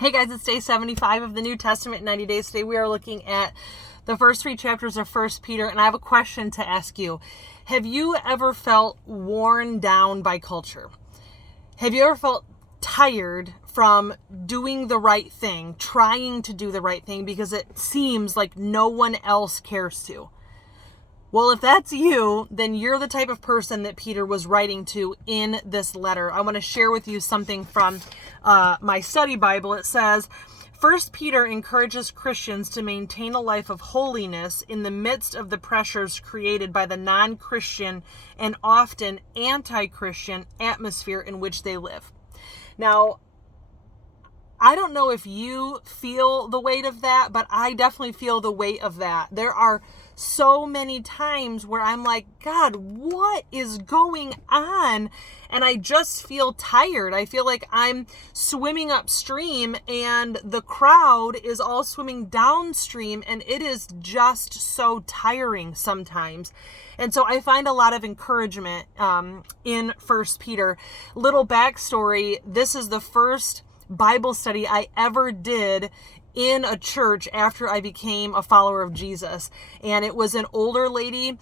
Hey guys, it's day 75 of the New Testament, 90 days. Today we are looking at the first three chapters of 1 Peter, and I have a question to ask you. Have you ever felt worn down by culture? Have you ever felt tired from doing the right thing, trying to do the right thing because it seems like no one else cares to? Well, if that's you, then you're the type of person that Peter was writing to in this letter. I want to share with you something from my study Bible. It says, 1 Peter encourages Christians to maintain a life of holiness in the midst of the pressures created by the non-Christian and often anti-Christian atmosphere in which they live. Now, I don't know if you feel the weight of that, but I definitely feel the weight of that. There are so many times where I'm like, God, what is going on? And I just feel tired. I feel like I'm swimming upstream and the crowd is all swimming downstream, and it is just so tiring sometimes. And so I find a lot of encouragement in 1 Peter. Little backstory, this is the first Bible study I ever did in a church after I became a follower of Jesus. And it was an older lady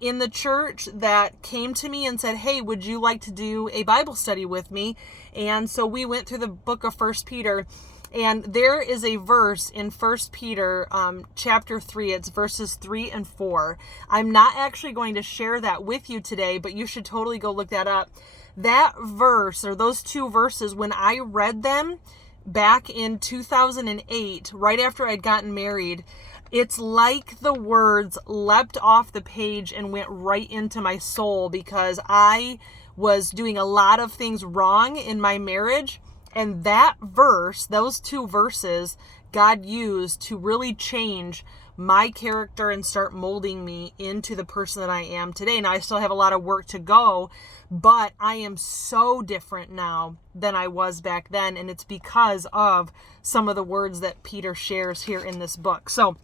in the church that came to me and said, hey, would you like to do a Bible study with me? And so we went through the book of 1 Peter. And there is a verse in 1 Peter chapter 3. It's verses 3 and 4. I'm not actually going to share that with you today, but you should totally go look that up. That verse, or those two verses, when I read them back in 2008, right after I'd gotten married, it's like the words leapt off the page and went right into my soul, because I was doing a lot of things wrong in my marriage. And that verse, those two verses, God used to really change my character and start molding me into the person that I am today. Now, I still have a lot of work to go, but I am so different now than I was back then. And it's because of some of the words that Peter shares here in this book. So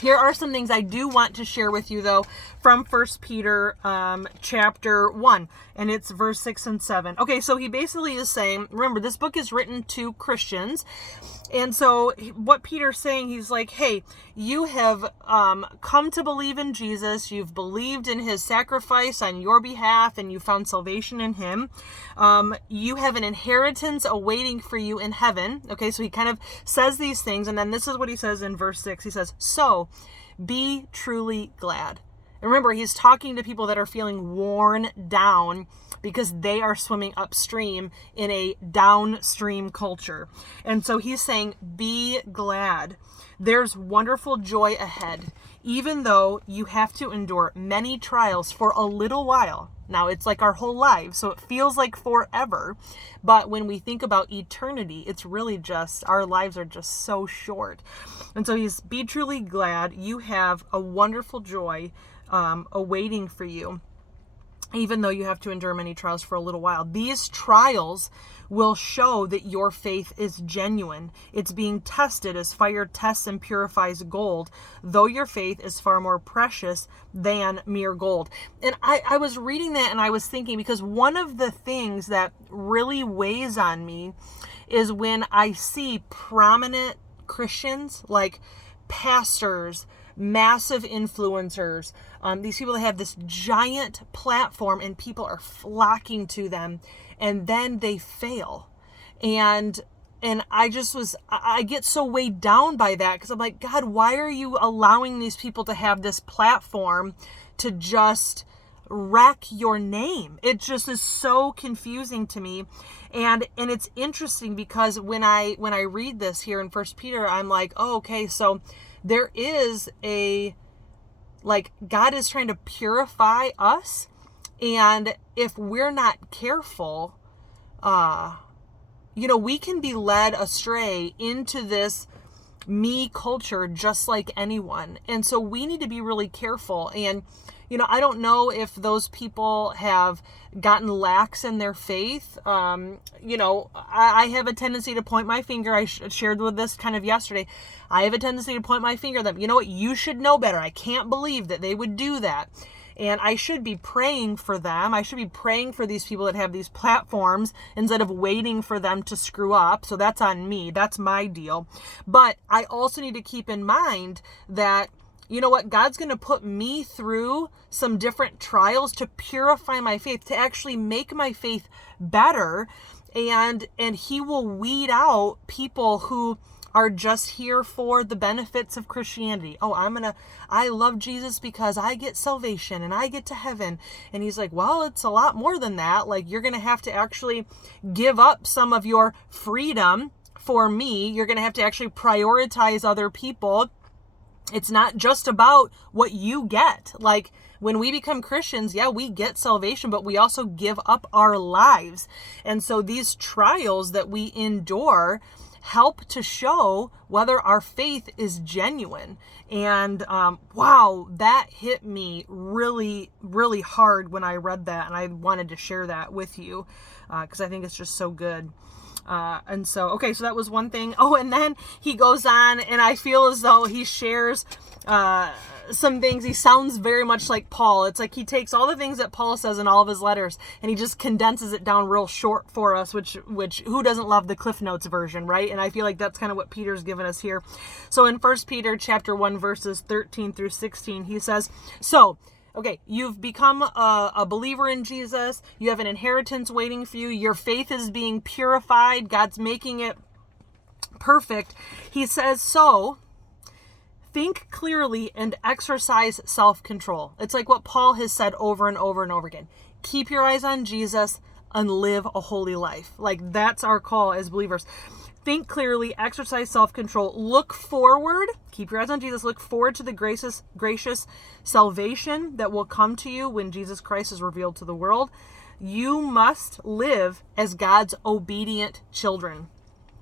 here are some things I do want to share with you, though, from 1 Peter chapter 1, and it's verse 6 and 7. Okay, so he basically is saying, remember, this book is written to Christians, and so what Peter's saying, he's like, hey, you have come to believe in Jesus, you've believed in his sacrifice on your behalf, and you found salvation in him. You have an inheritance awaiting for you in heaven. Okay, so he kind of says these things, and then this is what he says in verse 6. He says, so be truly glad. And remember, he's talking to people that are feeling worn down because they are swimming upstream in a downstream culture. And so he's saying, be glad. There's wonderful joy ahead, even though you have to endure many trials for a little while. Now, it's like our whole lives, so it feels like forever. But when we think about eternity, it's really just, our lives are just so short. And so he's, be truly glad. You have a wonderful joy awaiting for you, even though you have to endure many trials for a little while. These trials will show that your faith is genuine. It's being tested as fire tests and purifies gold, though your faith is far more precious than mere gold. And I was reading that and I was thinking, because one of the things that really weighs on me is when I see prominent Christians, like pastors, massive influencers, these people that have this giant platform and people are flocking to them, and then they fail. And I get so weighed down by that, because I'm like, God, why are you allowing these people to have this platform to just wreck your name? It just is so confusing to me. And it's interesting because when I read this here in 1 Peter, I'm like, oh, okay, so there is God is trying to purify us. And if we're not careful, we can be led astray into this me culture just like anyone. And so we need to be really careful. And, I don't know if those people have gotten lax in their faith. I have a tendency to point my finger. I shared with this kind of yesterday. I have a tendency to point my finger at them. You know what? You should know better. I can't believe that they would do that. and I should be praying for them. I should be praying for these people that have these platforms instead of waiting for them to screw up. So that's on me. That's my deal. But I also need to keep in mind that, you know what, God's going to put me through some different trials to purify my faith, to actually make my faith better. And he will weed out people who are just here for the benefits of Christianity. Oh, I love Jesus because I get salvation and I get to heaven. And he's like, well, it's a lot more than that. Like, you're going to have to actually give up some of your freedom for me. You're going to have to actually prioritize other people. It's not just about what you get. Like, when we become Christians, yeah, we get salvation, but we also give up our lives. And so these trials that we endure help to show whether our faith is genuine. And wow, that hit me really, really hard when I read that. And I wanted to share that with you because I think it's just so good. And so, okay, so that was one thing. Oh, and then he goes on, and I feel as though he shares some things. He sounds very much like Paul. It's like he takes all the things that Paul says in all of his letters, and he just condenses it down real short for us, which who doesn't love the Cliff Notes version, right? And I feel like that's kind of what Peter's given us here. So in 1 Peter chapter 1, verses 13 through 16, he says, so, okay, you've become a believer in Jesus. You have an inheritance waiting for you. Your faith is being purified. God's making it perfect. He says, so think clearly and exercise self-control. It's like what Paul has said over and over and over again. Keep your eyes on Jesus and live a holy life. Like, that's our call as believers. Think clearly, exercise self-control, look forward, keep your eyes on Jesus, look forward to the gracious salvation that will come to you when Jesus Christ is revealed to the world. You must live as God's obedient children.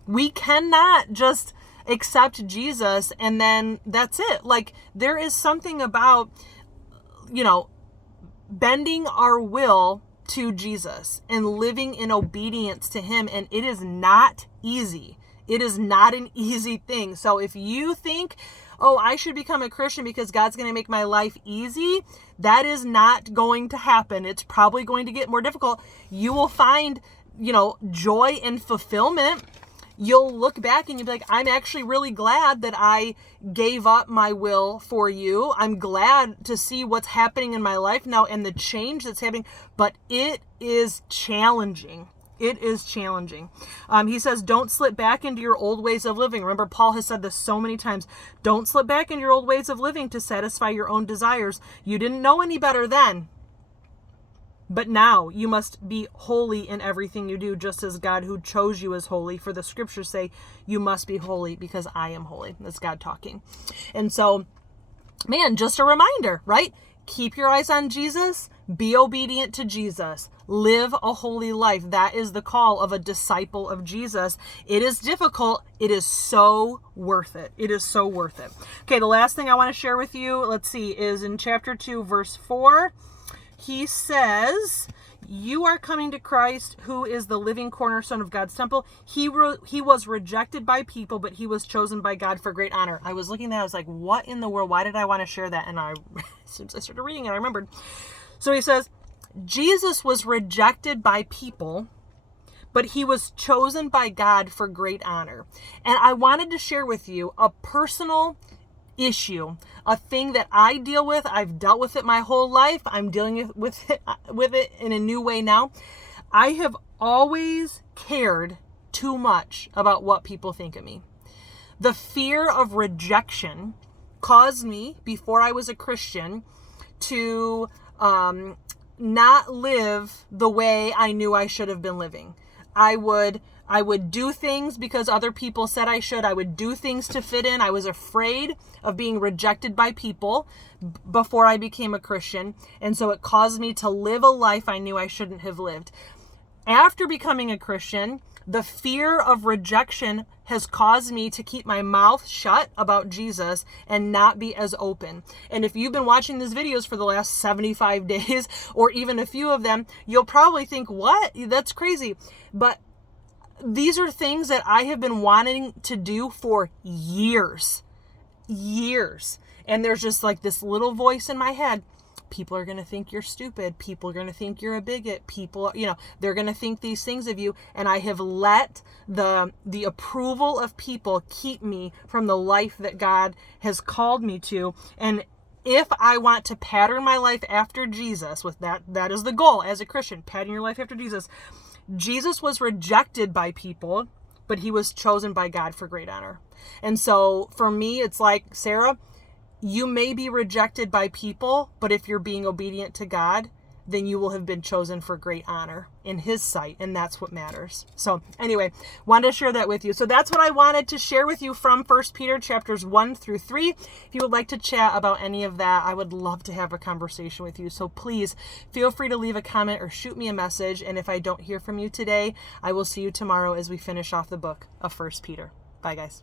We cannot just accept Jesus and then that's it. Like, there is something about, bending our will to Jesus and living in obedience to him. And it is not easy. It is not an easy thing. So if you think, oh, I should become a Christian because God's going to make my life easy, that is not going to happen. It's probably going to get more difficult. You will find, joy and fulfillment. You'll look back and you'll be like, I'm actually really glad that I gave up my will for you. I'm glad to see what's happening in my life now and the change that's happening, but it is challenging. It is challenging. He says, don't slip back into your old ways of living. Remember, Paul has said this so many times. Don't slip back into your old ways of living to satisfy your own desires. You didn't know any better then. But now you must be holy in everything you do, just as God who chose you is holy. For the scriptures say you must be holy because I am holy. That's God talking. And so, man, just a reminder, right? Keep your eyes on Jesus. Be obedient to Jesus. Live a holy life. That is the call of a disciple of Jesus. It is difficult. It is so worth it. It is so worth it. Okay, the last thing I want to share with you, let's see, is in chapter 2, verse 4. He says, you are coming to Christ, who is the living cornerstone of God's temple. He was rejected by people, but he was chosen by God for great honor. I was looking at that. I was like, what in the world? Why did I want to share that? And as soon as I started reading it, I remembered. So he says, Jesus was rejected by people, but he was chosen by God for great honor. And I wanted to share with you a personal issue, a thing that I deal with. I've dealt with it my whole life. I'm dealing with it in a new way now. I have always cared too much about what people think of me. The fear of rejection caused me, before I was a Christian, to not live the way I knew I should have been living. I would do things because other people said I should. I would do things to fit in. I was afraid of being rejected by people before I became a Christian. And so it caused me to live a life I knew I shouldn't have lived. After becoming a Christian, the fear of rejection has caused me to keep my mouth shut about Jesus and not be as open. And if you've been watching these videos for the last 75 days, or even a few of them, you'll probably think, what? That's crazy. But these are things that I have been wanting to do for years. And there's just like this little voice in my head. people are going to think you're stupid. People are going to think you're a bigot. People, they're going to think these things of you. And I have let the approval of people keep me from the life that God has called me to. And if I want to pattern my life after Jesus, with that is the goal as a Christian, pattern your life after Jesus. Jesus was rejected by people, but he was chosen by God for great honor. And so for me, it's like, Sarah, you may be rejected by people, but if you're being obedient to God, then you will have been chosen for great honor in his sight, and that's what matters. So anyway, wanted to share that with you. So that's what I wanted to share with you from 1 Peter chapters 1 through 3. If you would like to chat about any of that, I would love to have a conversation with you. So please feel free to leave a comment or shoot me a message. And if I don't hear from you today, I will see you tomorrow as we finish off the book of 1 Peter. Bye, guys.